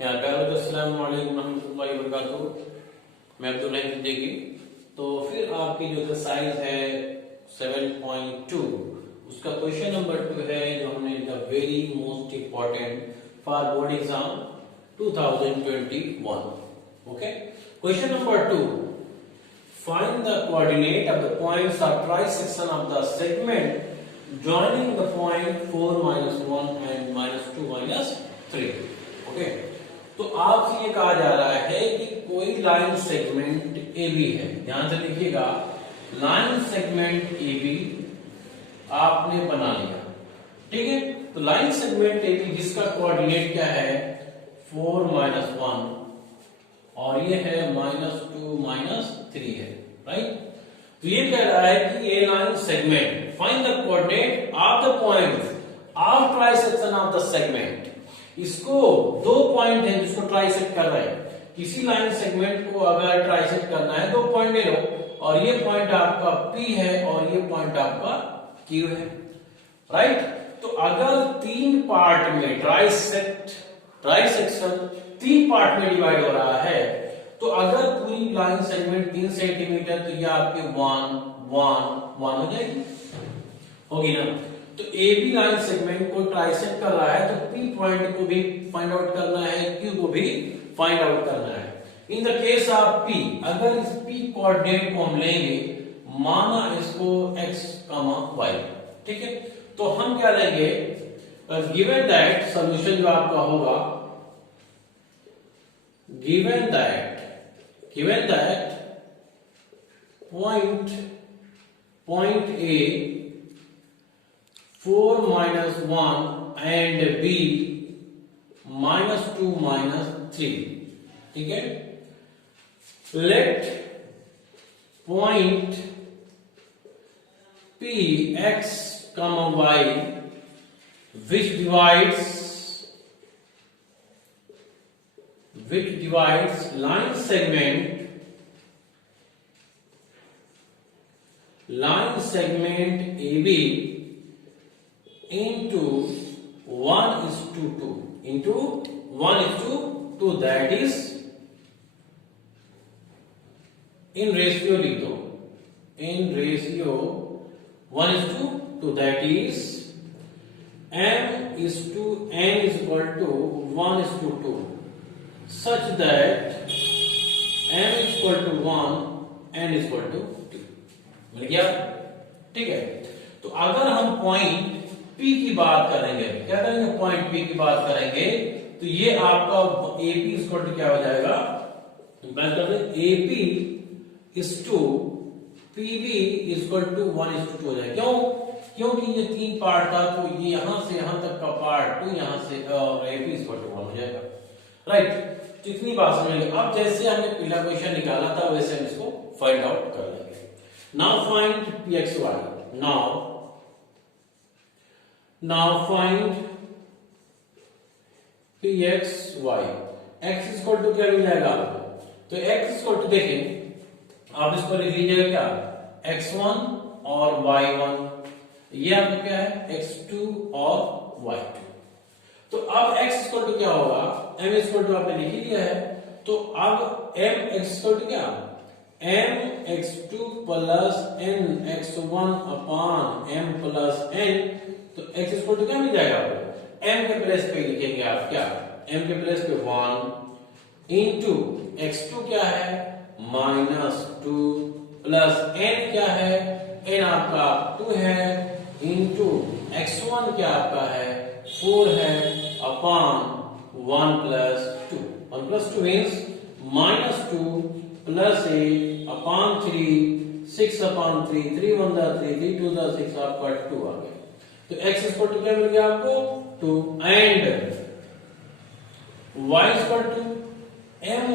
यहाँ का अस्सलाम वालेकुम रहमतुल्लाहि व बरकातुहू। मैं अब्दुल रहीम सिद्दीकी। तो फिर आपकी जो एक्सरसाइज है 7.2 उसका क्वेश्चन नंबर 2 है जो हमने the very most important for board exam 2021। Okay, question number 2, find the coordinate of the points of trisection of the segment joining the point 4 minus 1 and minus 2 minus 3। Okay, तो आपसे ये कहा जा रहा है कि कोई लाइन सेगमेंट ए बी है। ध्यान से देखिएगा, लाइन सेगमेंट ए बी आपने बना लिया, ठीक है। तो लाइन सेगमेंट ए बी जिसका कोऑर्डिनेट क्या है 4 minus 1 और ये है -2 -3 है, राइट। तो ये कह रहा है कि a line segment find the coordinate of the points of trisection of the segment. इसको दो पॉइंट है जिसको ट्राइसेक्ट कर रहे हैं। किसी लाइन सेगमेंट को अगर ट्राइसेक्ट करना है दो पॉइंट ले लो, और ये पॉइंट आपका P है और ये पॉइंट आपका Q है, राइट। तो अगर तीन पार्ट में ट्राइसेक्शन तीन पार्ट में डिवाइड हो रहा है, तो अगर पूरी लाइन सेगमेंट 3 सेंटीमीटर, तो ये आपके 1 1 1 हो जाएगी, होगी ना। तो ए बी लाइन सेगमेंट को ट्राइसेक्ट कर रहा है, तो पी पॉइंट को भी फाइंड आउट करना है, क्यू को भी फाइंड आउट करना है। In the case of P, अगर इस पी कोऑर्डिनेट को हम लेंगे, माना इसको x, y, ठीक है। तो हम क्या लेंगे, गिवन दैट सॉल्यूशन जो आपका होगा, given that point A 4 minus 1 and B -2 -3, ठीक है। Let point P x, y which divides line segment AB into 1:2 into 1:2, that is in ratio लिख दो, in ratio 1:2, that is m is to n is equal to 1:2, such that m is equal to 1 n is equal to 2। मिल गया, ठीक है। तो अगर हम point P की बात करेंगे, क्या करेंगे, पॉइंट P की बात करेंगे, तो ये आपका AP इक्वल टू क्या हो जाएगा, बात करते हैं AP is to PB equal to 1:2 हो जाएगा। क्यों? क्योंकि ये तीन पार्ट था, तो ये यहां से यहां तक का पार्ट 2, यहां से AP इक्वल टू 1 हो जाएगा, राइट। तो इतनी बात समझ लो। अब जैसे हमने पहला क्वेश्चन निकाला था, वैसे हम इसको फाइंड आउट कर लेंगे। Now find Pxy। Now find Pxy। x equal to क्या मिल जाएगा आपको, तो x इक्वल टू देखें आप इसको लिख लीजिएगा क्या, x1 और y1, ये आपका क्या है x2 और y2। तो अब x इक्वल टू क्या होगा, m इक्वल टू आपने लिख ही लिया है, तो अब m x इक्वल टू क्या, mx2 plus nx1 upon m plus n। तो x इक्वल टू क्या मिल जाएगा आपको, m के प्लेस पे लिखेंगे आप क्या, m के प्लेस पे 1 इंटू x2 क्या है -2 प्लस n क्या है, n आपका 2 है, इंटू x1 क्या आपका है 4 है, अपान 1 प्लस 2। 1 प्लस 2 मीन्स -2 प्लस 8 अपान 3, 6 अपान 3, 3 1 3, 3 2 6, आपका 2 आ गया। तो x इक्वल टू क्या मिल गया आपको 2, and y equal to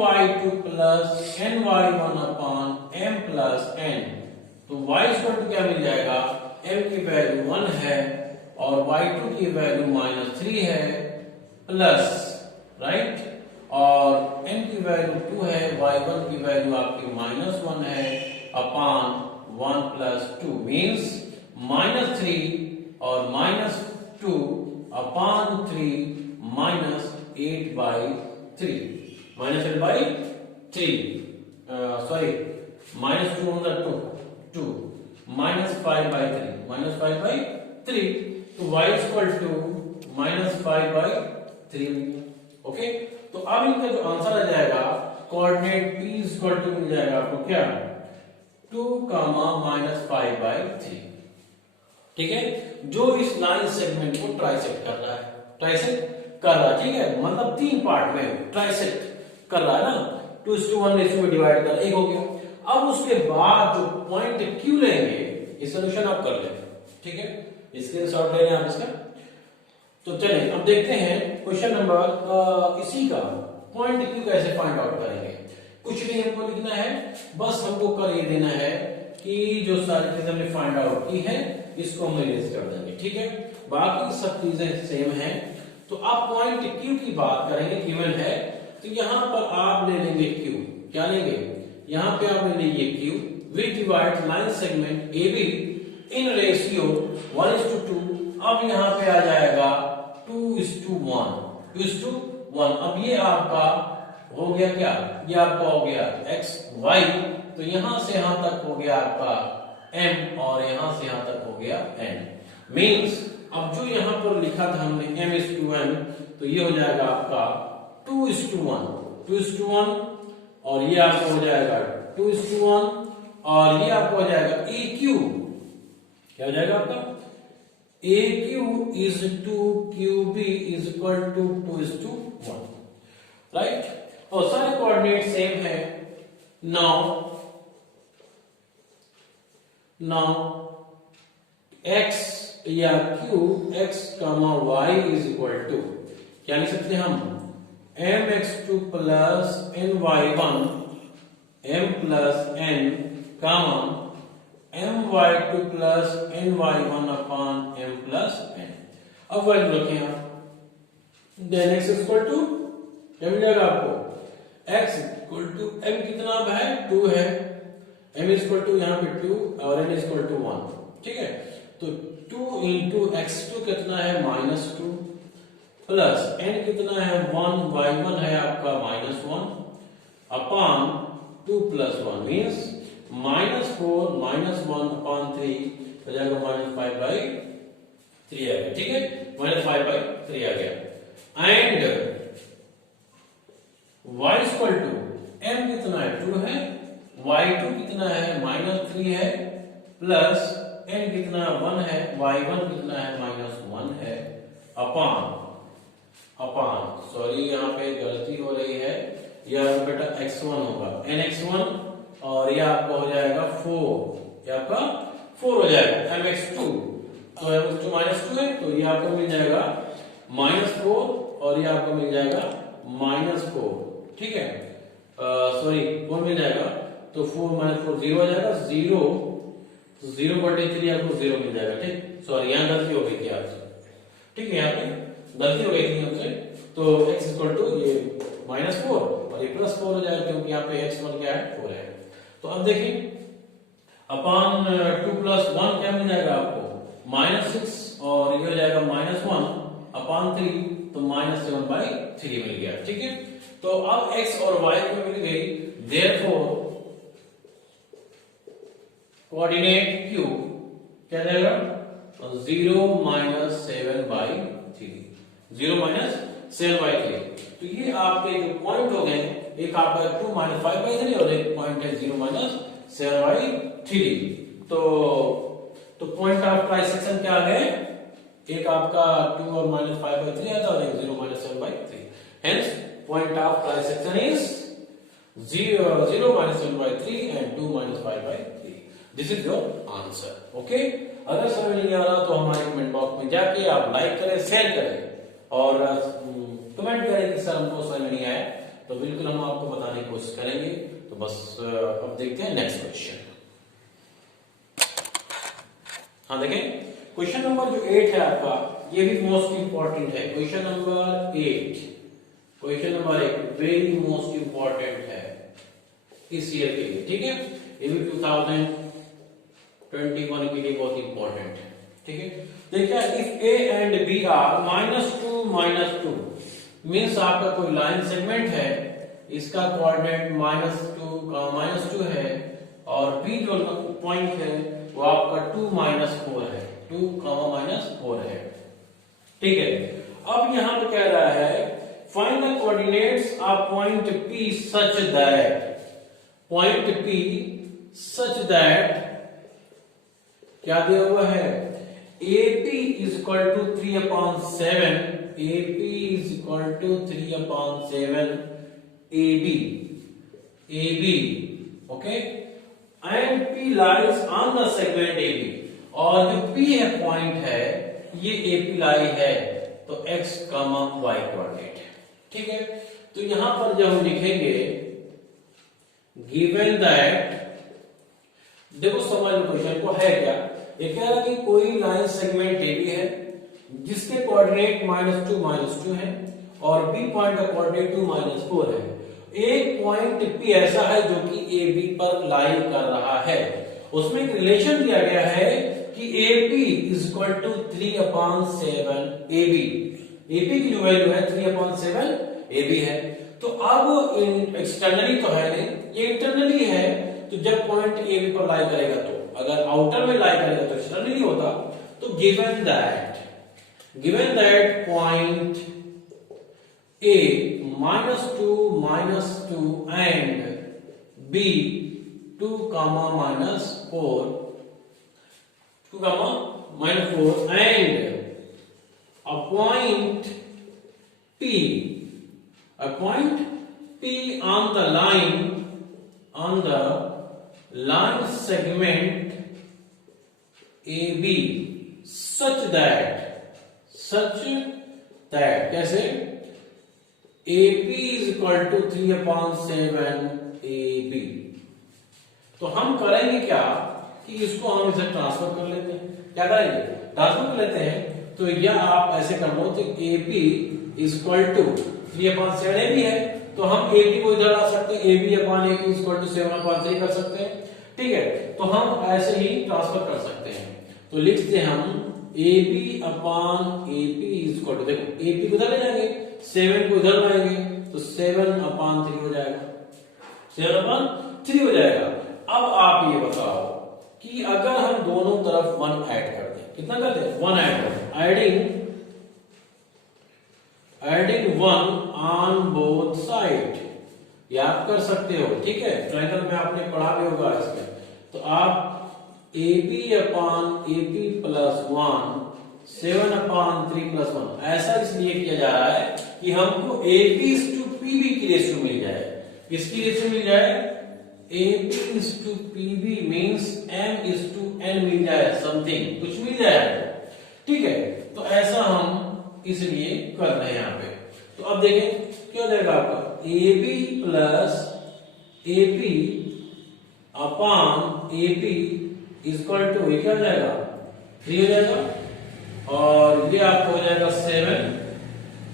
my2 plus ny1 upon m plus n। तो y इक्वल टू क्या मिल जाएगा, m की वैल्यू 1 है और y2 की वैल्यू -3 है, प्लस, राइट, और n की वैल्यू 2 है, y1 की वैल्यू आपकी -1 है, अपान 1 प्लस 2 मीन्स -3 और -2 अपान 3 -8/2 3 -8 by 3 sorry -2 on the 2 -5 by 3 -5 by 3 तो y is equal to -5 by 3 okay. तो अब इनका जो आंसर आ जाएगा coordinate p is equal to मिल जाएगा आपको क्या 2, -5 by 3 ठीक है। जो इस लाइन सेगमेंट को ट्राइसेक्ट कर रहा है ठीक है, मतलब 3 पार्ट में ट्राइसेक्ट कर रहा है ना, 2:1 रेशियो में डिवाइड कर एक हो गया। अब उसके बाद जो पॉइंट Q लेंगे ये सॉल्यूशन आप कर लेंगे ठीक है, स्क्रीनशॉट ले लें आप इसका। तो चलिए अब देखते हैं क्वेश्चन नंबर इसी का पॉइंट Q कैसे फाइंड आउट करेंगे। कुछ नहीं हमको लिखना है, बस हमको कर ये देना है कि जो सारी चीजें हमने फाइंड आउट की है इसको हम इरेज कर देंगे ठीक है, बाकी सब चीजें सेम हैं। तो आप पॉइंट Q की बात करेंगे, गिवन है तो यहां पर आप ले लेंगे Q, क्या लेंगे यहां पे आप ले लीजिए Q which divide line segment AB in ratio 1:2। अब यहां पे आ जाएगा 2:1 अब ये आपका हो गया क्या, ये आपका हो गया x y, तो यहां से यहां तक हो गया आपका m और यहां से यहां तक हो गया n। मींस अब जो यहां पर लिखा था हमने m:n, तो ये हो जाएगा आपका 2:1 और ये आपको हो जाएगा 2:1 और ये आपको हो जाएगा AQ, क्या हो जाएगा आपका AQ is to QB is equal to 2:1 right. और सारे कोऑर्डिनेट सेम है। नाउ x या q x y is equal to क्या लिख सकते हैं हम mx2 plus ny1 m plus n my2 plus ny1 upon m plus n। अब वैल्यू रखें आप, देन x इक्वल टू क्या मिल जाएगा आपको x इक्वल टू m कितना अब है 2 है, m इक्वल टू यहाँ पे 2 और n इक्वल टू 1 ठीक है। तो 2 इंटू x2 कितना है -2 प्लस n कितना है 1 y1 है आपका -1 अपॉन 2 प्लस 1 मीन्स -4 -1 अपॉन 3 हो जाएगा -5 by 3 आ गया ठीक है, -5 by 3 आ गया। And y equal to m कितना है 2 है, y2 कितना है -3 है प्लस n कितना 1 है, y1 कितना है -1 है अपॉन सॉरी यहाँ पे गलती हो रही है, यह बेटा x1 होगा nx1 और यह आपका हो जाएगा 4, यह आपका 4 हो जाएगा mx2, तो mx2 -2 है तो यह आपको मिल जाएगा -4 और यह आपको मिल जाएगा -4 ठीक है, सॉरी 4 मिल जाएगा तो 4 -4 0 हो जाएगा 0, तो 0/3 आपको 0 मिल जाएगा ठीक। सॉरी यहाँ गलती हो गई थी आपसे ठीक है, यहाँ पे गलती हो गई थी हमसे, तो x इक्वल टू ये -4 और ये +4 हो जाएगा क्योंकि यहाँ पे x1 क्या है 4 है। तो अब देखिए अपॉन 2 + 1 क्या मिल जाएगा आपको -6 और ये हो जाएगा -1 अपॉन 3 तो -7/3 मिल गया ठीक है। तो अब x और y को मिल गई, देयरफॉर कोऑर्डिनेट q क्या जाएगा 0 - 7/3 0 - 7/3। तो ये आपके जो पॉइंट हो गए, एक आपका 2 - 5/3 और एक पॉइंट है 0 - 7/3। तो पॉइंट ऑफ ट्राइसेक्शन क्या आ गए, एक आपका 2 और -5/3 आता और एक 0 - 7/3। Hence point of trisection is 0 - 7/3 and 2 - 5/3। This is your answer. Okay? अगर समझ नहीं आ रहा तो हमारे कमेंट बॉक्स में जाके आप लाइक करें, शेयर करें और कमेंट करें कि सर हमको समझ नहीं आया, तो बिल्कुल हम आपको बताने की कोशिश करेंगे। तो बस अब देखते हैं नेक्स्ट क्वेश्चन। हाँ देखें क्वेश्चन नंबर जो 8 है आपका, ये भी मोस्ट इंपॉर्टेंट है। Question number 8 very most important है इस ईयर के लिए ठीक है, ये भी 2021 के लिए बहुत इंपॉर्टेंट है ठीक है। देखिए if a and b are -2 - 2 means आपका कोई लाइन सेगमेंट है, इसका कोऑर्डिनेट -2 है और बी जो पॉइंट है वो आपका 2 -4 है, 2, -4 है। ठीक है, अब यहां पे कह रहा है find the coordinates of point P such that क्या दिया हुआ है, AP is equal to 3/7, AP is equal to 3/7 AB, okay, and P lies on the segment AB, और जो P है पॉइंट है ये AP लाई है, तो x, y कोऑर्डिनेट है। ठीक है, तो यहां पर जब हम लिखेंगे गिवन दैट, देखो समझ लो क्वेश्चन को है क्या, ये कह रहा है कि कोई लाइन सेगमेंट AB है जिसके कोऑर्डिनेट -2 है और B पॉइंट का कोऑर्डिनेट 2 -4 है। एक पॉइंट P ऐसा है जो कि AB पर लाई कर रहा है, उसमें एक रिलेशन दिया गया है कि AP is equal to 3/7 AB, AP की जो वैल्यू है 3/7 AB है। तो अब एक्सटर्नली तो है नहीं, ये इंटरनली है, तो जब पॉइंट AB पर लाई करेगा, तो अगर आउटर में लाई करेगा तो एक्सटर्नली होता। तो given that point A -2 and B 2, -4 and a point P on the line segment AB such that कैसे, AP is equal to 3/7 AB। तो हम करेंगे क्या कि इसको हम इसे ट्रांसफर कर लेते हैं। क्या करेंगे, ट्रांसफर कर लेते हैं। तो यह आप ऐसे कर लो, तो AP is equal to 3/7 AB है, तो हम AB को इधर ला सकते हैं, AB/AP is equal to 7/3 कर सकते हैं। ठीक है, तो हम ऐसे ही ट्रांसफर कर सकते हैं। तो लिखते हैं हम AB/AP is equal to, देखो AP को इधर ले जाएंगे, 7 को इधर लाएंगे, तो 7/3 हो जाएगा, 7/3 हो जाएगा। अब आप ये बताओ कि अगर हम दोनों तरफ 1 ऐड कर दें, कितना करते हैं, 1 ऐड करते हैं, एडिंग 1 ऑन बोथ साइड, ये आप कर सकते हो। ठीक है, ट्रायंगल में आपने पढ़ा भी होगा इसमें। तो आप AB/AP + 1 7/3 + 1 ऐसा इसलिए किया जा रहा है कि हमको AP/PB की रेशियो मिल जाए। किसकी रेशियो मिल जाए, AP/PB मींस M/N मिल जाए, समथिंग कुछ मिल जाए। ठीक है, तो ऐसा हम इसलिए कर रहे हैं यहाँ पे। तो अब देखें क्या हो जाएगा आपका, AB/AP इज इक्वल टू, ये क्या हो जाएगा, 3 हो जाएगा, और ये आपको हो जाएगा 7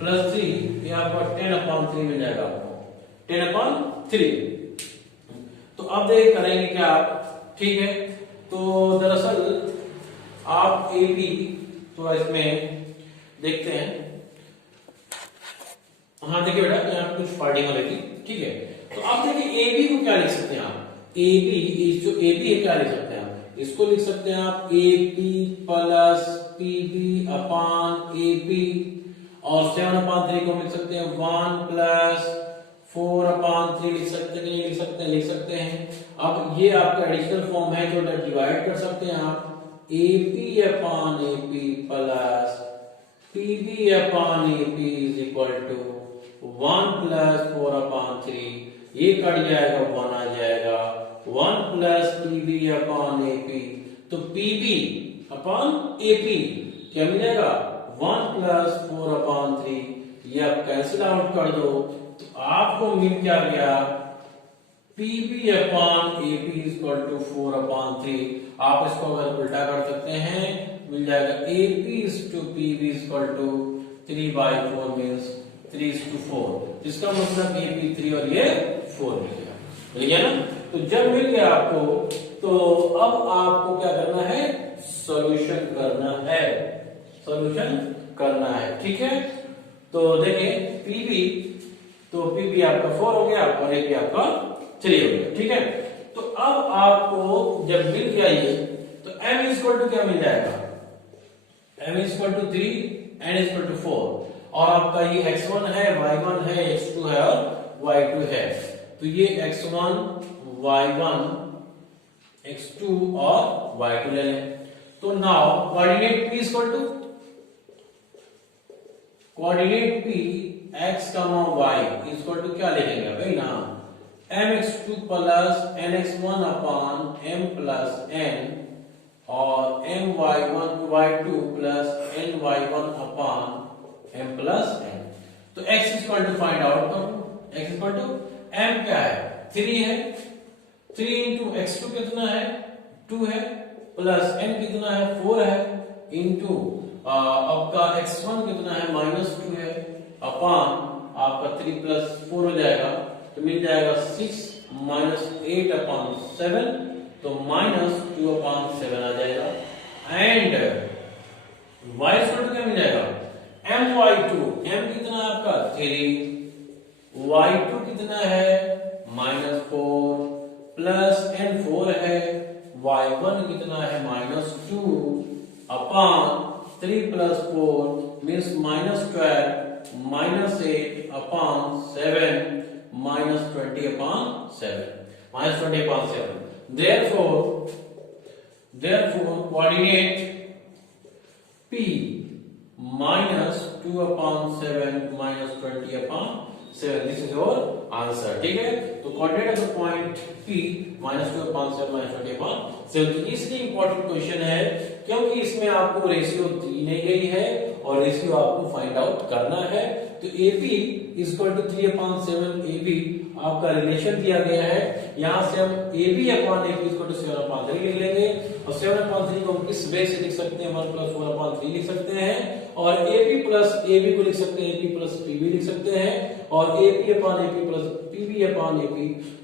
+ 3, ये आपको 10/3 मिल जाएगा, आपको 10/3। तो अब देख करेंगे क्या आप। ठीक है, तो दरअसल आप AB, तो इसमें देखते हैं, हाँ देखिए बेटा यहाँ कुछ पार्टिंग होगी। ठीक है, तो आप देखिए AB को क्या लिख सकते हैं आप, AB जो AB है क्या लिख सकते हैं आप, इसको लिख सकते हैं आप AP + PB/AP, और 7/3 को लिख सकते हैं 1 + 4/3 लिख सकते हैं, नहीं लिख सकते हैं, लिख सकते हैं। अब ये आपका एडिशनल फॉर्म है जो डिवाइड कर सकते हैं आप, AP/AP + PB/AP is equal to 1 + 4/3, ये कट जाएगा, 1 आ जाएगा, 1 + PB/AP, तो PB/AP क्या मिल जाएगा, 1 + 4/3, ये आप कैंसिल आउट कर दो, तो आपको मिल क्या गया, PB/AP is equal to 4/3। आप इसको अगर उल्टा कर सकते हैं, मिल जाएगा AP/PB is equal to 3/4 means 3:4। इसका मतलब AP 3 और ये 4 मिल गया ना। तो जब मिल गया आपको, तो अब आपको क्या करना है, सॉल्यूशन करना है। ठीक है, तो देखें पीबी, तो पीबी आपका 4 हो गया और एपी आपका 3 हो गया। ठीक है, तो अब आपको जब मिल गया ये, तो m इक्वल टू क्या मिल जाएगा, m equal to 3, n equal to 4, और आपका ये x1 है, y1 है, x2 है और y2 है। तो ये x1, y1, x2 और y2 ले लें। तो now coordinate p equal to coordinate p x, y equal to क्या लिखेंगे भाई ना, mx2 plus nx1 upon m plus n और my1y2 plus ny1 upon m plus n। तो x equal to find out करो, x इक्वल टू m क्या है 3 है, 3 इंटू x2 कितना है 2 है, प्लस n कितना है 4 है, इंटू आपका x1 कितना है -2 है, अपान आपका 3 प्लस 4 हो जाएगा, तो मिल जाएगा 6 माइनस 8 अपान 7, तो -2 अपान 7 आ जाएगा। एंड y इक्वल टू क्या मिल जाएगा, my2, m कितना है आपका 3, y2 कितना है -4, प्लस n 4 है, y1 कितना है -2 अपान 3 plus 4 means -12 -8 upon 7 -20 upon 7। Therefore coordinate P -2 upon 7 -20 upon 7, this is your answer। ठीक है, तो coordinate of the point P -2 upon 7 -20 upon 7। तो इसलिए इंपॉर्टेंट क्वेश्चन है क्योंकि इसमें आपको रेशियो दी नहीं गई है और रेशियो आपको फाइंड आउट करना है। तो AP equal to 3 upon 7 AB आपका रिलेशन दिया गया है, यहां से हम AB upon AP equal to 7 upon 3 लिख लेंगे, और 7 अपॉन 3 को हम किस वे से लिख सकते हैं, 1 प्लस 4 अपॉन 3 लिख सकते हैं, और AP प्लस AB को लिख सकते हैं, AP प्लस PB लिख सकते हैं, और AP upon AP plus PB upon AP,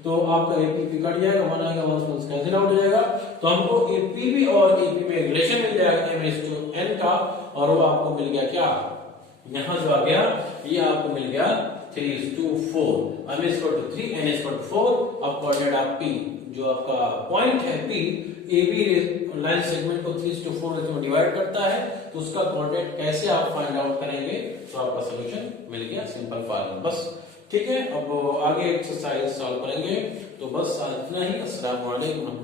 तो आपका AP कट जाएगा, 1 आएगा, 1 प्लस कैंसिल आउट हो जाएगा, तो हमको PB और AP में रिलेशन मिल जाएगा m/n का, और वो आपको मिल गया क्या, यहां जो आ गया ये आपको मिल गया 3:4, m equal to 3, n equal to 4। अब कोऑर्डिनेट आप P जो आपका पॉइंट है P AB लाइन सेगमेंट को 3:4 में डिवाइड करता है, तो उसका कोऑर्डिनेट कैसे आप फाइंड आउट करेंगे, तो आपका सॉल्यूशन मिल गया, सिंपल फॉर्मूला बस। ठीक है, अब आगे एक्सरसाइज सॉल्व करेंगे, तो बस इतना ही। अस्सलाम वालेकुम।